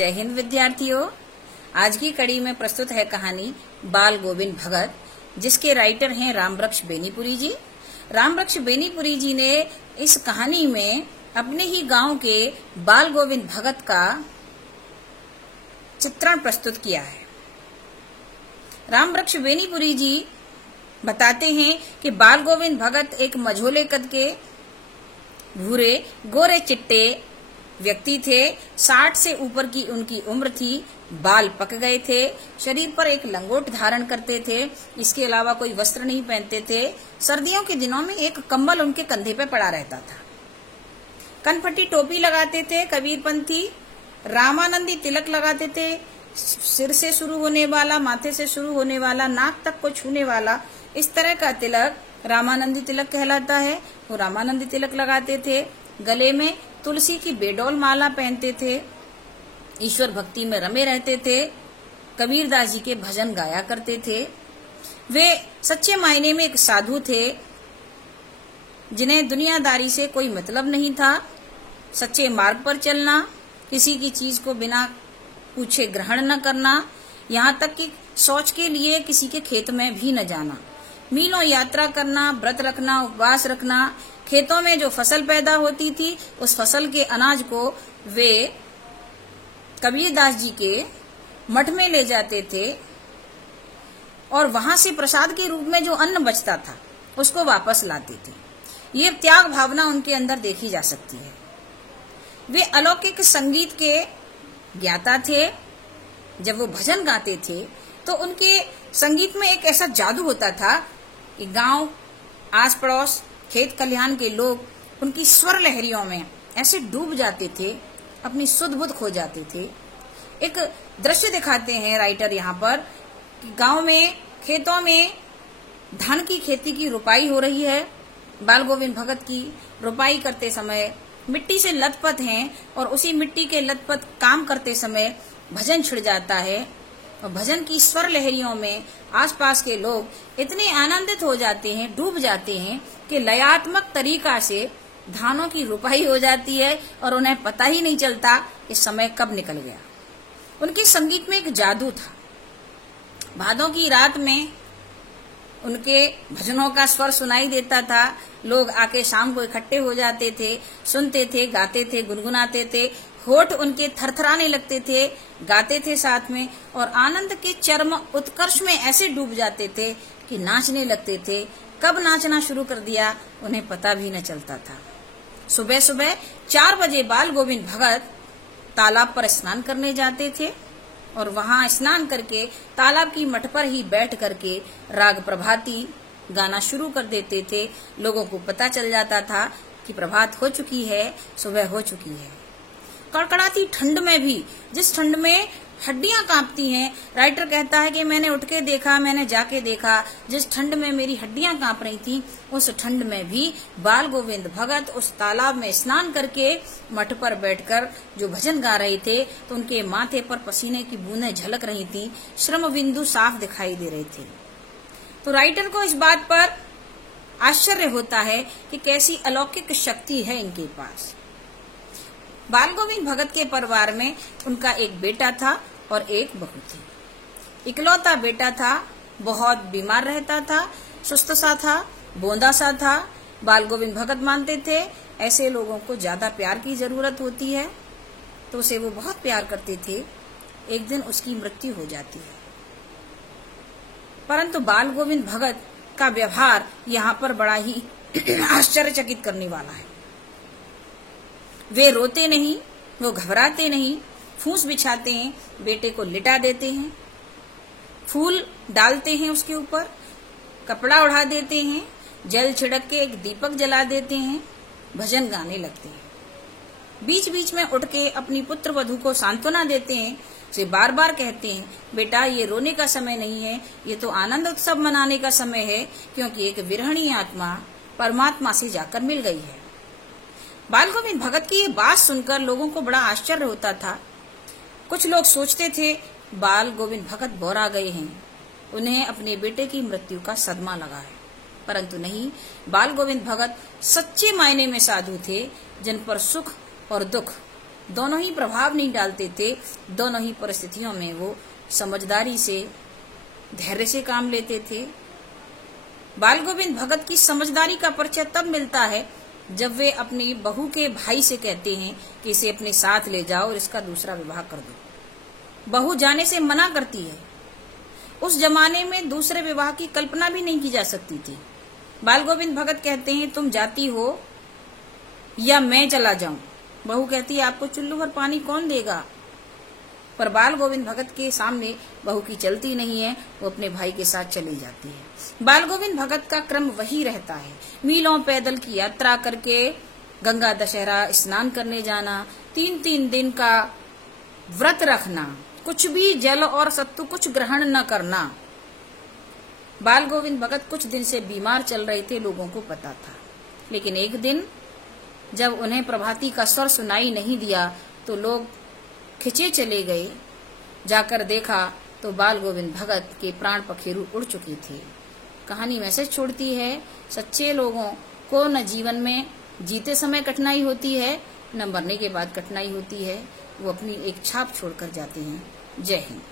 जय हिंद विद्यार्थियों। आज की कड़ी में प्रस्तुत है कहानी बाल गोविंद भगत, जिसके राइटर हैं रामवृक्ष बेनीपुरी जी। रामवृक्ष बेनीपुरी जी ने इस कहानी में अपने ही गांव के बाल गोविंद भगत का चित्रण प्रस्तुत किया है। रामवृक्ष बेनीपुरी जी बताते हैं कि बाल गोविंद भगत एक मझोले कद के भूरे गोरे चिट्टे व्यक्ति थे। 60 से ऊपर की उनकी उम्र थी। बाल पक गए थे। शरीर पर एक लंगोट धारण करते थे। इसके अलावा कोई वस्त्र नहीं पहनते थे। सर्दियों के दिनों में एक कंबल उनके कंधे पे पड़ा रहता था। कनफटी टोपी लगाते थे। कबीरपंथी रामानंदी तिलक लगाते थे। सिर से शुरू होने वाला, माथे से शुरू होने वाला, नाक तक को छूने वाला, इस तरह का तिलक रामानंदी तिलक कहलाता है। वो रामानंदी तिलक लगाते थे। गले में तुलसी की बेडौल माला पहनते थे। ईश्वर भक्ति में रमे रहते थे। कबीरदास जी के भजन गाया करते थे। वे सच्चे मायने में एक साधु थे, जिन्हें दुनियादारी से कोई मतलब नहीं था। सच्चे मार्ग पर चलना, किसी की चीज को बिना पूछे ग्रहण न करना, यहाँ तक कि शौच के लिए किसी के खेत में भी न जाना, मीलों यात्रा करना, व्रत रखना, उपवास रखना। खेतों में जो फसल पैदा होती थी, उस फसल के अनाज को वे कबीरदास जी के मठ में ले जाते थे और वहां से प्रसाद के रूप में जो अन्न बचता था उसको वापस लाते थे। ये त्याग भावना उनके अंदर देखी जा सकती है। वे अलौकिक संगीत के ज्ञाता थे। जब वो भजन गाते थे तो उनके संगीत में एक ऐसा जादू होता था कि गांव, आस पड़ोस, खेत खलिहान के लोग उनकी स्वर लहरियों में ऐसे डूब जाते थे, अपनी सुध बुध खो जाते थे। एक दृश्य दिखाते हैं राइटर यहाँ पर कि गांव में, खेतों में धान की खेती की रुपाई हो रही है। बाल गोविंद भगत की रुपाई करते समय मिट्टी से लथपथ हैं और उसी मिट्टी के लथपथ काम करते समय भजन छिड़ जाता है और भजन की स्वर लहरियों में आसपास के लोग इतने आनंदित हो जाते हैं, डूब जाते हैं कि लयात्मक तरीका से धानों की रुपाई हो जाती है और उन्हें पता ही नहीं चलता कि समय कब निकल गया। उनके संगीत में एक जादू था। भादों की रात में उनके भजनों का स्वर सुनाई देता था। लोग आके शाम को इकट्ठे हो जाते थे, सुनते थे, गाते थे, गुनगुनाते थे। होठ उनके थरथराने लगते थे, गाते थे साथ में और आनंद के चरम उत्कर्ष में ऐसे डूब जाते थे कि नाचने लगते थे। कब नाचना शुरू कर दिया उन्हें पता भी न चलता था। सुबह सुबह 4 बजे बाल गोविंद भगत तालाब पर स्नान करने जाते थे और वहां स्नान करके तालाब की मठ पर ही बैठ करके राग प्रभाती गाना शुरू कर देते थे। लोगों को पता चल जाता था कि प्रभात हो चुकी है, सुबह हो चुकी है। कड़कड़ाती ठंड में भी, जिस ठंड में हड्डियां कांपती हैं, राइटर कहता है कि मैंने उठ के देखा, मैंने जाके देखा, जिस ठंड में मेरी हड्डियां कांप रही थी, उस ठंड में भी बाल गोविंद भगत उस तालाब में स्नान करके मठ पर बैठकर जो भजन गा रहे थे तो उनके माथे पर पसीने की बूंदें झलक रही थी, श्रम बिंदु साफ दिखाई दे रहे थे। तो राइटर को इस बात पर आश्चर्य होता है कि कैसी अलौकिक शक्ति है इनके पास। बाल गोविंद भगत के परिवार में उनका एक बेटा था और एक बहू थी। इकलौता बेटा था, बहुत बीमार रहता था, सुस्त सा था, बोंदा सा था। बाल गोविंद भगत मानते थे ऐसे लोगों को ज्यादा प्यार की जरूरत होती है, तो उसे वो बहुत प्यार करते थे। एक दिन उसकी मृत्यु हो जाती है, परंतु बाल गोविंद भगत का व्यवहार यहाँ पर बड़ा ही आश्चर्यचकित करने वाला है। वे रोते नहीं, वो घबराते नहीं, फूस बिछाते हैं, बेटे को लिटा देते हैं, फूल डालते हैं उसके ऊपर, कपड़ा उड़ा देते हैं, जल छिड़क के एक दीपक जला देते हैं, भजन गाने लगते हैं। बीच बीच में उठ के अपनी पुत्र वधू को सांत्वना देते हैं, उसे बार बार कहते हैं, बेटा ये रोने का समय नहीं है, ये तो आनंद उत्सव मनाने का समय है, क्योंकि एक विरहणी आत्मा परमात्मा से जाकर मिल गई है। बाल गोविंद भगत की ये बात सुनकर लोगों को बड़ा आश्चर्य होता था। कुछ लोग सोचते थे बाल गोविंद भगत बौरा गए हैं, उन्हें अपने बेटे की मृत्यु का सदमा लगा है, परंतु नहीं, बाल गोविंद भगत सच्चे मायने में साधु थे, जिन पर सुख और दुख दोनों ही प्रभाव नहीं डालते थे। दोनों ही परिस्थितियों में वो समझदारी से, धैर्य से काम लेते थे। बाल गोविंद भगत की समझदारी का परिचय तब मिलता है जब वे अपनी बहू के भाई से कहते हैं कि इसे अपने साथ ले जाओ और इसका दूसरा विवाह कर दो। बहू जाने से मना करती है। उस जमाने में दूसरे विवाह की कल्पना भी नहीं की जा सकती थी। बाल गोविंद भगत कहते हैं तुम जाती हो या मैं चला जाऊं। बहू कहती है आपको चुल्लू भर पानी कौन देगा। पर बाल गोविंद भगत के सामने बहू की चलती नहीं है, वो अपने भाई के साथ चली जाती है। बाल गोविंद भगत का क्रम वही रहता है, मीलों पैदल की यात्रा करके गंगा दशहरा स्नान करने जाना, 3-3 दिन का व्रत रखना, कुछ भी जल और सत्तू कुछ ग्रहण न करना। बाल गोविंद भगत कुछ दिन से बीमार चल रहे थे, लोगों को पता था। लेकिन एक दिन जब उन्हें प्रभाती का स्वर सुनाई नहीं दिया तो लोग खिंचे चले गए। जाकर देखा तो बाल गोविंद भगत के प्राण पखेरु उड़ चुके थे। कहानी मैसेज छोड़ती है, सच्चे लोगों को न जीवन में जीते समय कठिनाई होती है, न मरने के बाद कठिनाई होती है। वो अपनी एक छाप छोड़कर जाते हैं। जय हिंद।